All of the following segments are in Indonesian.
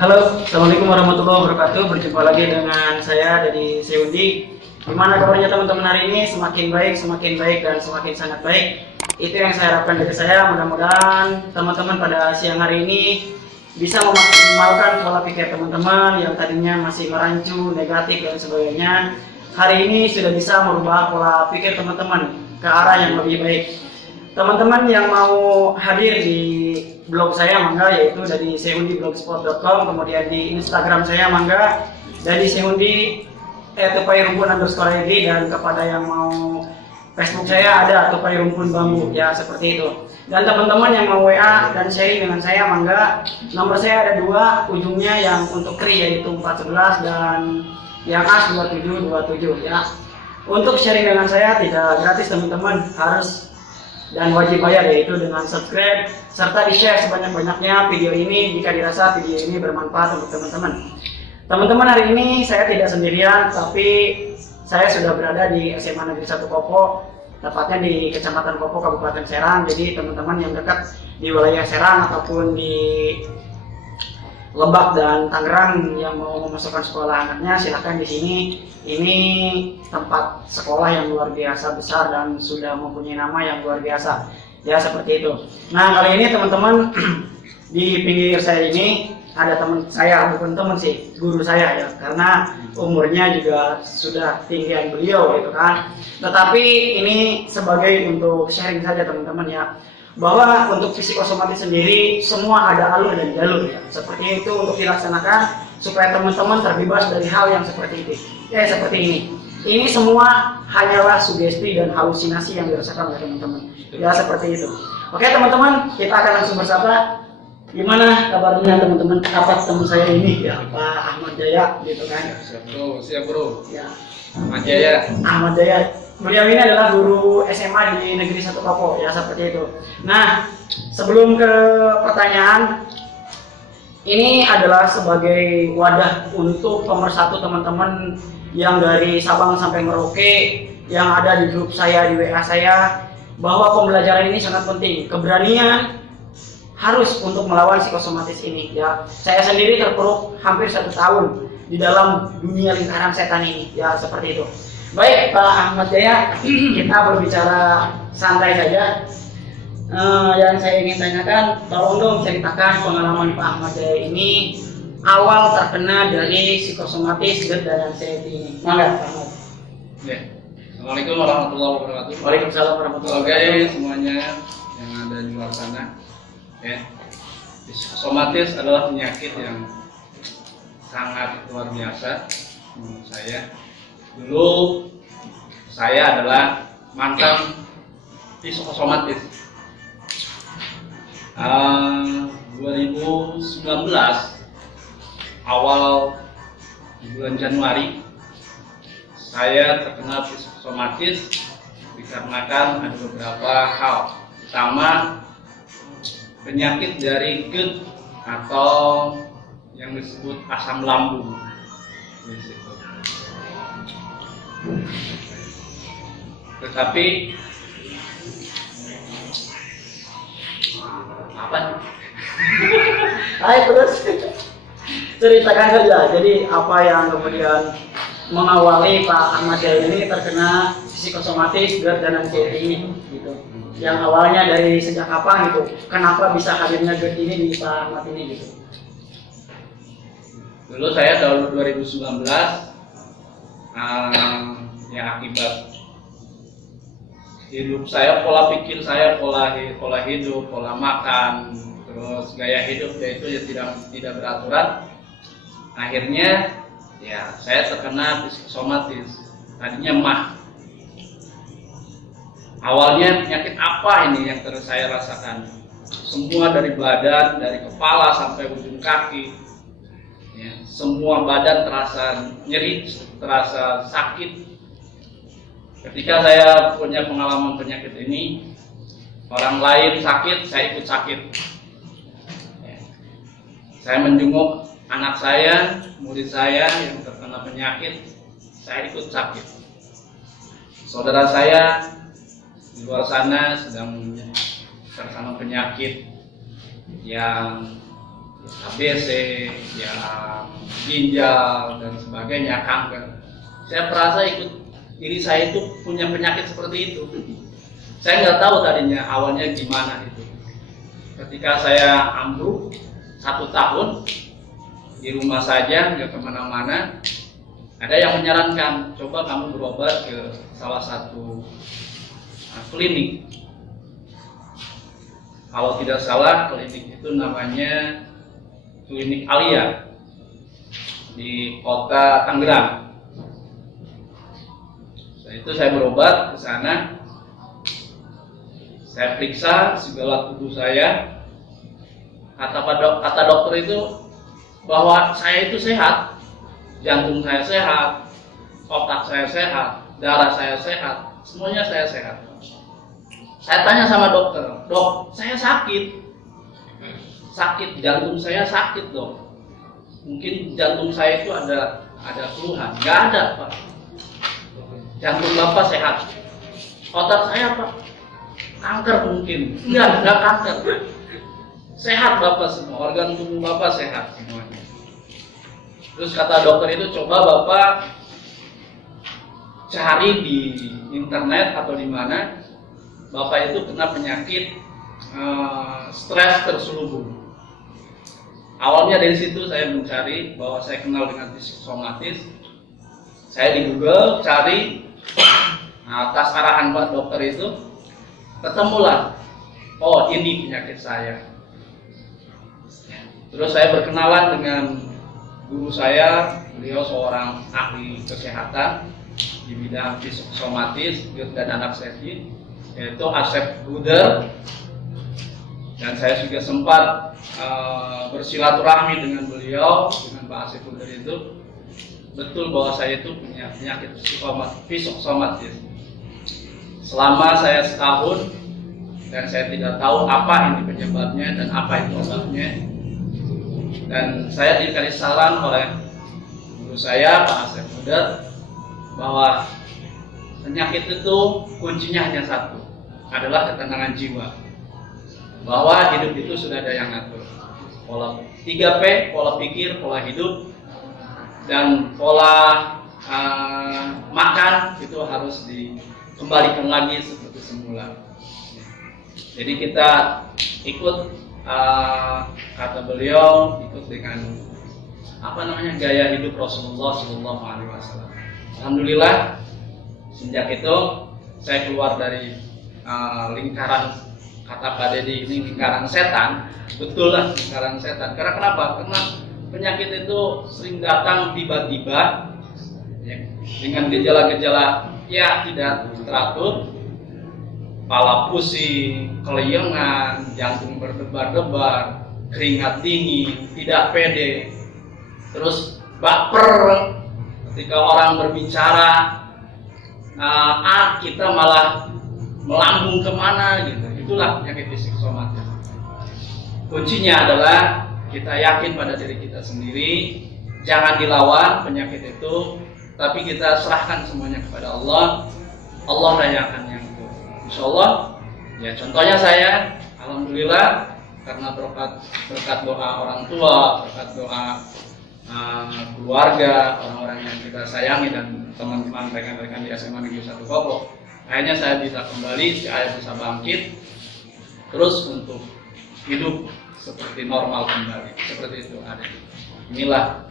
Halo, Assalamualaikum warahmatullahi wabarakatuh. Berjumpa lagi dengan saya dari Seundi. Gimana kabarnya teman-teman hari ini? Semakin baik dan semakin sangat baik. Itu yang saya harapkan dari saya. Mudah-mudahan teman-teman pada siang hari ini bisa memaksimalkan pola pikir teman-teman yang tadinya masih merancu, negatif dan sebagainya. Hari ini sudah bisa merubah pola pikir teman-teman ke arah yang lebih baik. Teman-teman yang mau hadir di blog saya mangga, yaitu dari seundiblogspot.com, kemudian di Instagram saya mangga dari seundi @tupai_rumpun_id, dan kepada yang mau Facebook saya ada tupai rumpun bambu ya, seperti itu. Dan teman-teman yang mau WA dan sharing dengan saya mangga, nomor saya ada dua, ujungnya yang untuk kri yaitu 411 dan yang as 2727 ya. Untuk sharing dengan saya tidak gratis teman-teman, harus dan wajib bayar, yaitu dengan subscribe serta di-share sebanyak-banyaknya video ini jika dirasa video ini bermanfaat untuk teman-teman. Teman-teman, hari ini saya tidak sendirian, tapi saya sudah berada di SMA Negeri 1 Kopo, tepatnya di Kecamatan Kopo, Kabupaten Serang. Jadi teman-teman yang dekat di wilayah Serang ataupun di Lebak dan Tangerang yang mau memasukkan sekolah anaknya, silahkan di sini. Ini tempat sekolah yang luar biasa besar dan sudah mempunyai nama yang luar biasa. Ya, seperti itu. Nah, kali ini teman-teman di pinggir saya ini ada teman saya, bukan teman sih, guru saya ya, karena umurnya juga sudah tinggian beliau gitu kan. Tetapi ini sebagai untuk sharing saja teman-teman ya, bahwa untuk psikosomatis sendiri semua ada alur dan jalur ya. Seperti itu untuk dilaksanakan supaya teman-teman terbebas dari hal yang seperti itu. Seperti ini. Ini semua hanyalah sugesti dan halusinasi yang dirasakan oleh teman-teman. Ya, seperti itu. Oke teman-teman, kita akan langsung bersapa. Gimana kabarnya teman-teman? Apa teman saya ini ya, Pak Ahmad Jaya gitu kan? Siap bro. Ya. Ahmad Jaya. Ahmad Jaya. Beliau ini adalah guru SMA di Negeri 1 Kopo ya, seperti itu. Nah, sebelum ke pertanyaan, ini adalah sebagai wadah untuk pemersatu teman-teman yang dari Sabang sampai Merauke yang ada di grup saya, di WA saya, bahwa pembelajaran ini sangat penting. Keberanian harus untuk melawan psikosomatis ini ya. Saya sendiri terpuruk hampir 1 tahun di dalam dunia lingkaran setan ini ya, seperti itu. Baik Pak Ahmad Jaya, kita berbicara santai saja. Yang saya ingin tanyakan, tolong dong ceritakan pengalaman Pak Ahmad Jaya ini awal terkena dari psikosomatis GERD dan anxiety ini. Mangga Pak Ahmad. Ya. Assalamualaikum warahmatullahi wabarakatuh. Waalaikumsalam warahmatullahi wabarakatuh. Oke semuanya yang ada di luar sana. Ya. Psikosomatis adalah penyakit yang sangat luar biasa menurut saya. Dulu saya adalah mantan psikosomatis. 2019 awal bulan Januari saya terkena psikosomatis dikarenakan ada beberapa hal. Pertama, penyakit dari GERD atau yang disebut asam lambung. Tetapi apa? Ayo terus ceritakan saja. Jadi apa yang kemudian mengawali Pak Ahmad Jaya ini terkena psikosomatis GERD dan anxiety gitu. Yang awalnya dari sejak kapan gitu? Kenapa bisa hadirnya GERD ini di Pak Ahmad ini gitu? Dulu saya tahun 2019 yang akibat hidup saya, pola pikir saya, pola hidup, pola makan, terus gaya hidup yaitu ya tidak beraturan. Akhirnya ya saya terkena psikosomatis. Tadinya mah. Awalnya penyakit apa ini yang terus saya rasakan? Semua dari badan, dari kepala sampai ujung kaki. Ya, semua badan terasa nyeri, terasa sakit. Ketika saya punya pengalaman penyakit ini, orang lain sakit, saya ikut sakit. Ya. Saya menjenguk anak saya, murid saya yang terkena penyakit, saya ikut sakit. Saudara saya di luar sana sedang terkena penyakit yang ABC, ya ginjal dan sebagainya, kanker. Saya merasa diri saya itu punya penyakit seperti itu. Saya nggak tahu tadinya awalnya gimana itu. Ketika saya ambruk 1 tahun di rumah saja, nggak kemana-mana, ada yang menyarankan coba kamu berobat ke salah satu klinik. Kalau tidak salah klinik itu namanya Klinik Alia di kota Tangerang. Setelah itu saya berobat ke sana. Saya periksa segala tubuh saya. Kata dokter itu bahwa saya itu sehat, jantung saya sehat, otak saya sehat, darah saya sehat, semuanya saya sehat. Saya tanya sama dokter, dok, saya sakit jantung saya sakit dok. Mungkin jantung saya itu ada keluhan. Nggak ada pak. Jantung bapak sehat. Otak saya pak, kanker mungkin. Enggak kanker. Sehat bapak semua, organ tubuh bapak sehat semuanya. Terus kata dokter itu coba bapak cari di internet atau di mana bapak itu kena penyakit stres terselubung. Awalnya dari situ saya mencari bahwa saya kenal dengan psikosomatis. Saya di Google cari, atas arahan Pak dokter itu ketemulah, oh ini penyakit saya. Terus saya berkenalan dengan guru saya, beliau seorang ahli kesehatan di bidang psikosomatis dan anak seksi, yaitu Asep Buder. Dan saya juga sempat bersilaturahmi dengan beliau, dengan Pak Asep Buder itu. Betul bahwa saya itu punya penyakit psikosomatis. Selama saya setahun dan saya tidak tahu apa ini penyebabnya dan apa itu obatnya. Dan saya dikasih saran oleh guru saya Pak Asep Buder bahwa penyakit itu kuncinya hanya satu, adalah ketenangan jiwa. Bahwa hidup itu sudah ada yang ngatur. Pola 3P, pola pikir, pola hidup, dan pola makan itu harus dikembalikan lagi seperti semula. Jadi kita ikut kata beliau, ikut dengan gaya hidup Rasulullah SAW. Alhamdulillah sejak itu saya keluar dari lingkaran, kata Pak Dedi ini lingkaran setan. Betul lah, lingkaran setan. Karena kenapa? Karena penyakit itu sering datang tiba-tiba ya, dengan gejala-gejala ya tidak teratur, kepala pusing, kelayangan, jantung berdebar-debar, keringat dingin, tidak pede, terus baper ketika orang berbicara, kita malah melambung kemana gitu. Itulah penyakit psikosomatis. Kuncinya adalah kita yakin pada diri kita sendiri, jangan dilawan penyakit itu, tapi kita serahkan semuanya kepada Allah. Allah rayakan yang itu. Insya Allah, ya contohnya saya, alhamdulillah karena berkat doa orang tua, berkat doa keluarga, orang-orang yang kita sayangi dan teman-teman rekan-rekan di SMA Negeri 1 Bogor, akhirnya saya bisa kembali, saya bisa bangkit, terus untuk hidup seperti normal kembali, seperti itu ada. Inilah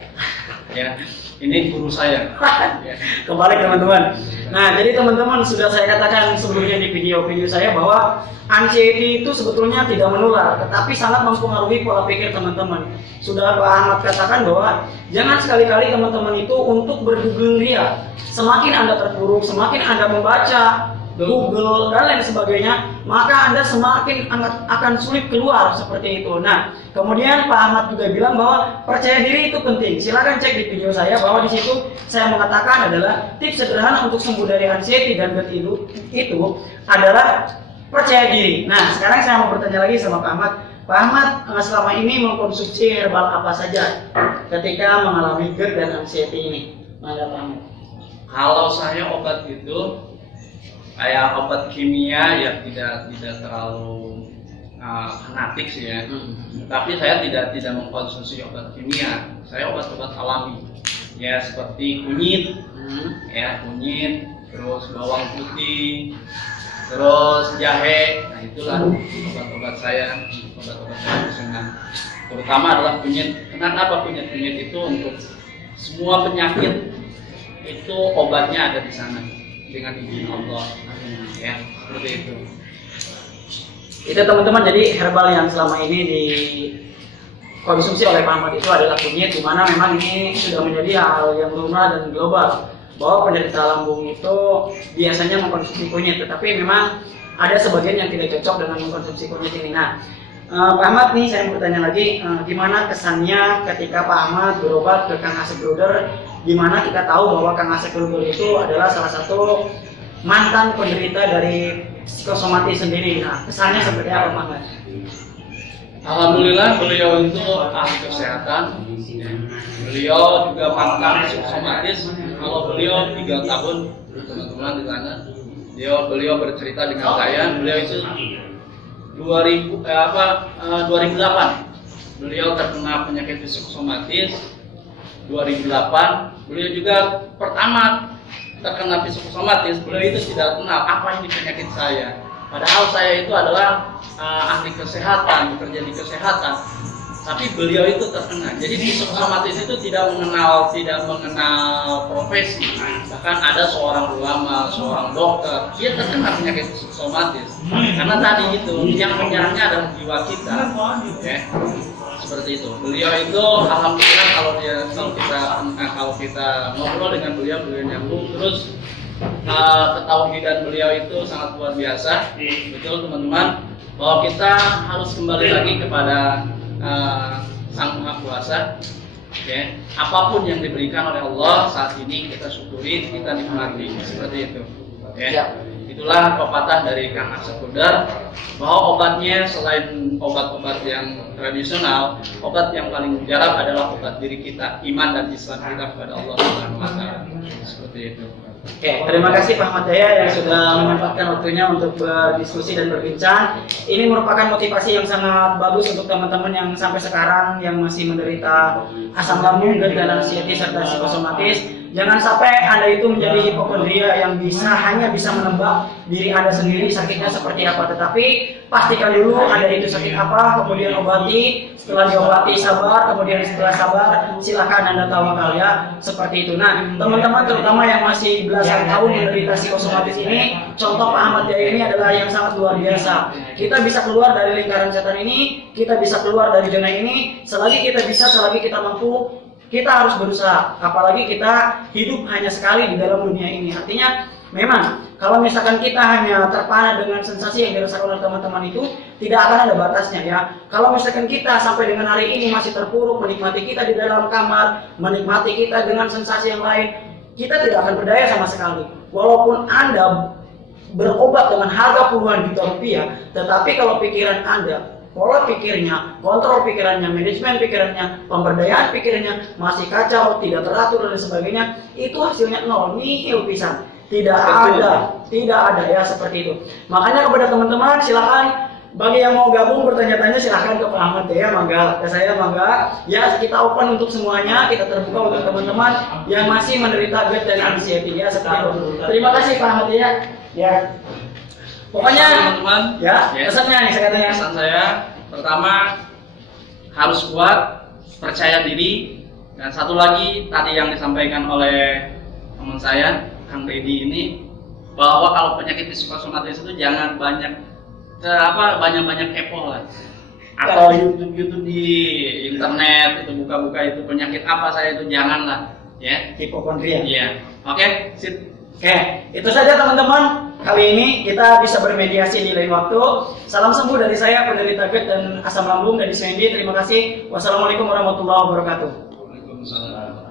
ya, ini guru saya. Ya. Kembali teman-teman. Nah, jadi teman-teman sudah saya katakan sebelumnya di video-video saya bahwa anxiety itu sebetulnya tidak menular, tetapi sangat mempengaruhi pola pikir teman-teman. Sudah Pak Ahmad katakan bahwa jangan sekali-kali teman-teman itu untuk bergugling ria. Semakin Anda terpuruk, semakin Anda membaca Google dan lain sebagainya, maka Anda semakin akan sulit keluar seperti itu. Nah, kemudian Pak Ahmad juga bilang bahwa percaya diri itu penting. Silakan cek di video saya bahwa di situ saya mengatakan adalah tips sederhana untuk sembuh dari anxiety dan GERD itu adalah percaya diri. Nah, sekarang saya mau bertanya lagi sama Pak Ahmad. Pak Ahmad selama ini mengkonsumsi herbal apa saja ketika mengalami GERD dan anxiety ini? Mangga Pak Ahmad. Kalau saya obat itu kayak obat kimia ya tidak terlalu fanatik sih ya. Tapi saya tidak mengkonsumsi obat kimia. Saya obat-obat alami. Ya seperti kunyit, ya kunyit, terus bawang putih, terus jahe. Nah itulah obat-obat saya dengan terutama adalah kunyit. Kenapa kunyit? Kunyit itu untuk semua penyakit itu obatnya ada di sana dengan izin Allah. Ya seperti itu. Itu teman-teman, jadi herbal yang selama ini dikonsumsi oleh Pak Ahmad itu adalah kunyit, di mana memang ini sudah menjadi hal yang lumrah dan global bahwa penderita lambung itu biasanya mengkonsumsi kunyit, tetapi memang ada sebagian yang tidak cocok dengan mengkonsumsi kunyit ini. Nah, Pak Ahmad nih saya mau bertanya lagi, gimana kesannya ketika Pak Ahmad berobat ke Kang Asep Bruder, di mana kita tahu bahwa Kang Asep Bruder itu adalah salah satu mantan penderita dari psikosomatis sendiri. Nah, kesannya seperti apa, Pak Ahmad? Alhamdulillah beliau itu ahli kesehatan. Beliau juga mantan psikosomatis. Kalau beliau 3 tahun, teman-teman di sana, beliau bercerita dengan saya. Beliau itu 2008 beliau terkena penyakit psikosomatis. 2008 beliau juga pertama terkena psikosomatis, beliau itu tidak kenal apa ini penyakit saya. Padahal saya itu adalah ahli kesehatan, bekerja di kesehatan. Tapi beliau itu terkena. Jadi psikosomatis itu tidak mengenal profesi. Bahkan ada seorang ulama, seorang dokter, dia terkena penyakit psikosomatis. Karena tadi itu yang menyerangnya adalah jiwa kita. Ya. Seperti itu. Beliau itu alhamdulillah kalau kita ngobrol dengan beliau nyambung, terus ketauhidan beliau itu sangat luar biasa. Betul teman-teman, bahwa kita harus kembali lagi kepada Sang Maha Kuasa. Okay. Apapun yang diberikan oleh Allah saat ini kita syukuri, kita nikmati, seperti itu. Okay. Itulah pepatah dari Kang Asep Bruder, bahwa obatnya selain obat-obat yang tradisional, obat yang paling mujarab adalah obat diri kita, iman dan Islam kita kepada Allah Subhanahu wa Ta'ala. Seperti itu. Oke, terima kasih Pak Ahmad Jaya yang sudah menyempatkan waktunya untuk berdiskusi dan berbincang. Ini merupakan motivasi yang sangat bagus untuk teman-teman yang sampai sekarang yang masih menderita asam lambung, GERD dan anxiety serta psikosomatis. Jangan sampai Anda itu menjadi hipokondria yang hanya bisa menebak diri Anda sendiri sakitnya seperti apa. Tetapi pastikan dulu Anda itu sakit apa, kemudian obati. Setelah diobati sabar, kemudian setelah sabar silahkan Anda tawakal ya. Seperti itu. Nah, teman-teman terutama yang masih belasan tahun menderita psikosomatis ini, contoh Pak Ahmad Jaya ini adalah yang sangat luar biasa. Kita bisa keluar dari lingkaran setan ini, kita bisa keluar dari zona ini, selagi kita bisa, selagi kita mampu. Kita harus berusaha, apalagi kita hidup hanya sekali di dalam dunia ini. Artinya memang kalau misalkan kita hanya terpana dengan sensasi yang dirasakan oleh teman-teman itu, tidak akan ada batasnya ya. Kalau misalkan kita sampai dengan hari ini masih terpuruk menikmati kita di dalam kamar, menikmati kita dengan sensasi yang lain, kita tidak akan berdaya sama sekali. Walaupun Anda berobat dengan harga puluhan juta rupiah, tetapi kalau pikiran Anda, pola pikirnya, kontrol pikirannya, manajemen pikirannya, pemberdayaan pikirannya masih kacau, tidak teratur dan sebagainya, itu hasilnya nol, nihil pisan. Tidak ada ya seperti itu. Makanya kepada teman-teman silakan, bagi yang mau gabung bertanya-tanya silahkan ke Pak Ahmad ya, mangga, ke saya mangga. Ya kita open untuk semuanya, kita terbuka untuk teman-teman yang masih menderita GERD dan anxiety ya seperti itu. Terima kasih Pak Ahmad ya. Ya. Pokoknya teman-teman, ya, pesannya nih saya katanya. Pesan saya pertama harus kuat, percaya diri, dan satu lagi tadi yang disampaikan oleh teman saya Kang Deddy ini, bahwa kalau penyakit psikosomatis itu jangan banyak kepo lah, atau YouTube di internet itu buka-buka itu penyakit apa saya itu janganlah ya, hipokondria. Iya. Oke, sip. Oke, itu saja teman-teman. Kali ini kita bisa bermediasi di lain waktu. Salam sembuh dari saya, penderita GERD dan asam lambung dari Sendi. Terima kasih. Wassalamualaikum warahmatullahi wabarakatuh. Waalaikumsalam.